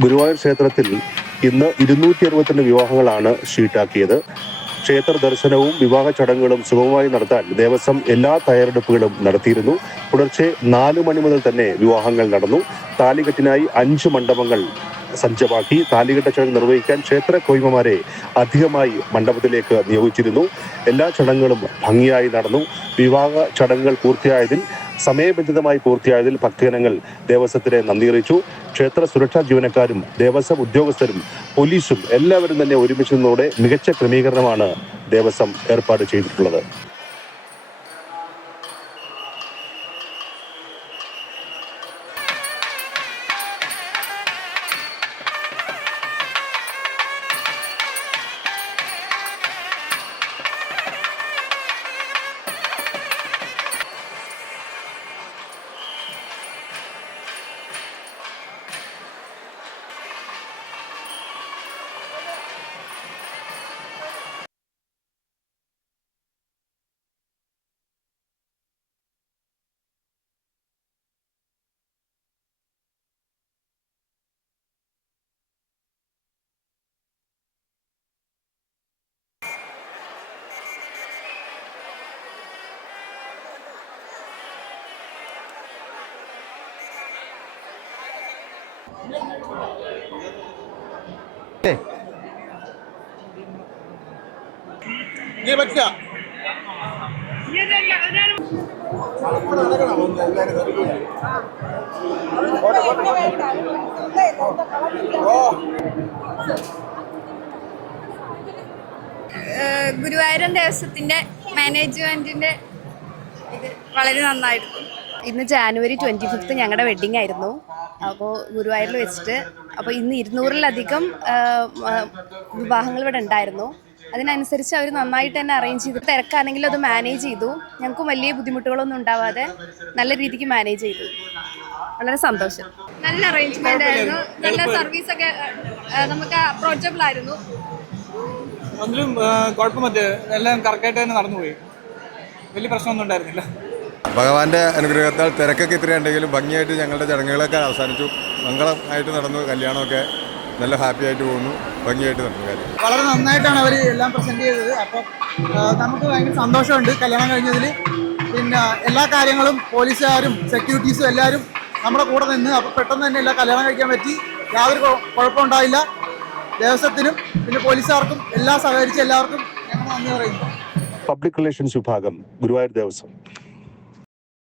ഗുരുവായൂർ ക്ഷേത്രത്തിൽ ഇന്ന് ഇരുന്നൂറ്റി അറുപത്തിരണ്ട് വിവാഹങ്ങളാണ് ഷീട്ടാക്കിയത്. ക്ഷേത്ര ദർശനവും വിവാഹ ചടങ്ങുകളും സുഗമമായി നടത്താൻ ദേവസ്വം എല്ലാ തയ്യാറെടുപ്പുകളും നടത്തിയിരുന്നു. പുലർച്ചെ നാല് മണി മുതൽ തന്നെ വിവാഹങ്ങൾ നടന്നു. താലികെട്ടിനായി അഞ്ച് മണ്ഡപങ്ങൾ സജ്ജമാക്കി താലികെട്ട ചടങ്ങ് നിർവഹിക്കാൻ ക്ഷേത്ര കോയ്മമാരെ അധികമായി മണ്ഡപത്തിലേക്ക് നിയോഗിച്ചിരുന്നു. എല്ലാ ചടങ്ങുകളും ഭംഗിയായി നടന്നു. വിവാഹ ചടങ്ങുകൾ പൂർത്തിയായതിൽ സമയബന്ധിതമായി പൂർത്തിയായതിൽ ഭക്തജനങ്ങൾ ദേവസ്വത്തിനെ നന്ദി അറിയിച്ചു. ക്ഷേത്ര സുരക്ഷാ ജീവനക്കാരും ദേവസ്വം ഉദ്യോഗസ്ഥരും പോലീസും എല്ലാവരും തന്നെ ഒരുമിച്ചതോടെ മികച്ച ക്രമീകരണമാണ് ദേവസ്വം ഏർപ്പാട് ചെയ്തിട്ടുള്ളത്. ഗുരുവായൂരം ദേവസ്വത്തിന്റെ മാനേജ്മെന്റിന്റെ ഇത് വളരെ നന്നായിരുന്നു. ഇന്ന് ജാനുവരി ട്വന്റി ഫിഫ്ത്ത് ഞങ്ങളുടെ വെഡ്ഡിങ് ആയിരുന്നു. അപ്പോൾ ഗുരുവായൂരിൽ വെച്ചിട്ട് അപ്പോൾ ഇന്ന് ഇരുന്നൂറിലധികം വിവാഹങ്ങൾ ഇവിടെ ഉണ്ടായിരുന്നു. അതിനനുസരിച്ച് അവർ നന്നായിട്ട് തന്നെ അറേഞ്ച് ചെയ്തു. തിരക്കാണെങ്കിലും അത് മാനേജ് ചെയ്തു. ഞങ്ങൾക്കും വലിയ ബുദ്ധിമുട്ടുകളൊന്നും ഉണ്ടാവാതെ നല്ല രീതിക്ക് മാനേജ് ചെയ്തു. വളരെ സന്തോഷം. നല്ല അറേഞ്ച്മെന്റ് ആയിരുന്നു. നല്ല സർവീസ് ഒക്കെ നമുക്ക് അപ്രോച്ചബിൾ ആയിരുന്നു. ഒന്നിലും കുഴപ്പമില്ല. എല്ലാം കറക്റ്റായിട്ട് തന്നെ നടന്നുപോയി. വലിയ പ്രശ്നമൊന്നും ഉണ്ടായിരുന്നില്ല. ഭഗവാന്റെ അനുഗ്രഹത്താൽ തിരക്കൊക്കെ ഇത്രയും ഉണ്ടെങ്കിലും ഭംഗിയായിട്ട് ഞങ്ങളുടെ ചടങ്ങുകളൊക്കെ അവസാനിച്ചു. മംഗളമായിട്ട് നടന്നു കല്യാണമൊക്കെ നല്ല ഹാപ്പി ആയിട്ട് പോകുന്നു. ഭംഗിയായിട്ട് നടന്നു കാര്യം. വളരെ നന്നായിട്ടാണ് അവർ എല്ലാം പ്രസന്റ് ചെയ്തത്. അപ്പം നമുക്ക് ഭയങ്കര സന്തോഷമുണ്ട് കല്യാണം കഴിഞ്ഞതിൽ പിന്നെ എല്ലാ കാര്യങ്ങളും പോലീസുകാരും സെക്യൂരിറ്റീസും എല്ലാവരും നമ്മുടെ കൂടെ നിന്ന് അപ്പോൾ പെട്ടെന്ന് തന്നെ എല്ലാം കല്യാണം കഴിക്കാൻ പറ്റി. യാതൊരു കുഴ- കുഴപ്പമുണ്ടായില്ല ദേവസ്വത്തിനും പിന്നെ പോലീസുകാർക്കും എല്ലാം സഹകരിച്ച് എല്ലാവർക്കും ഞങ്ങൾ നന്ദി പറയുന്നു. പബ്ലിക് റിലേഷൻസ് വിഭാഗം ഗുരുവായൂർ ദേവസ്വം.